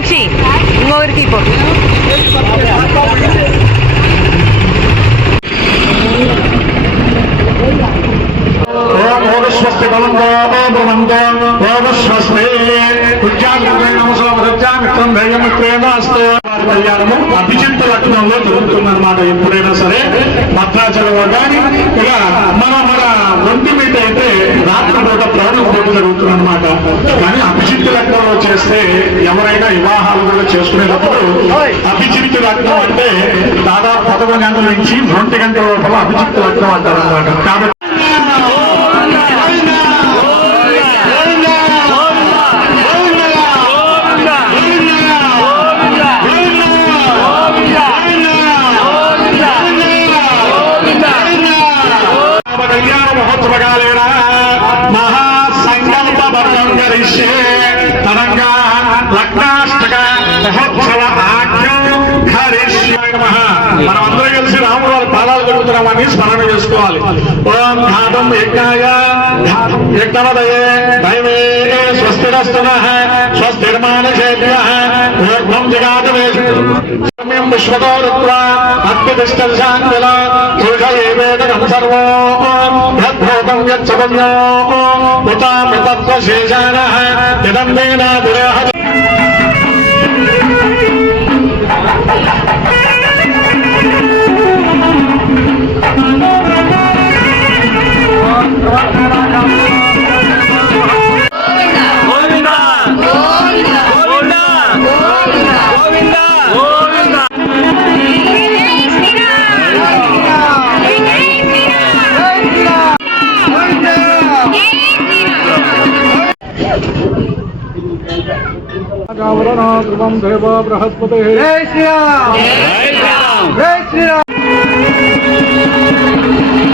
మోక్షి ఇంకొకరు తీపో స్వస్తి స్వస్తి మిత్రం ధైర్యం మిత్రేణ కళ్యాణము అభిజిత్ లగ్నంలో జరుగుతుందన్నమాట ఎప్పుడైనా సరే భద్రాచలంలో కానీ ఇలా మన మన ఒంటి మీద అయితే రాత్రిపూట ప్రాణం జరుగుతుందన్నమాట కానీ అభిజిత్ లగ్నంలో చేస్తే ఎవరైనా వివాహాలు కూడా చేసుకునేటప్పుడు అభిజిత్ లగ్నం అంటే దాదాపు పదకొండు గంటల నుంచి ఒంటి గంటల లోపల అభిజిత్ లగ్నం అంటారు అనమాట కాబట్టి కళ్యాణ మహోత్సవకాలేన మహాసంకల్ప వర్గం తరంగా లగ్నాష్టక మహోత్సవ ఆజ్ఞం మనం అందరం కలిసి రాముడు వారి పాదాలు కడుగుతున్నామని స్మరణ చేసుకోవాలి. ఓం ఘాతం యజ్ఞాయ యజ్ఞమదయే దైవే స్వస్తిరస్తున స్వస్తిర్మాణ ఊర్ధ్వం జగాత విశ్వతో రుత్వా అత్యతిష్టశాంతిల పురుషయేవేదకం సర్వో యద్భూతం ఉతామృతత్వశేషాన ఇదం వేనాదురేహ श्रीरामचन्द्रनाथं देव बृहस्पतिः। जय श्रीराम जय श्रीराम जय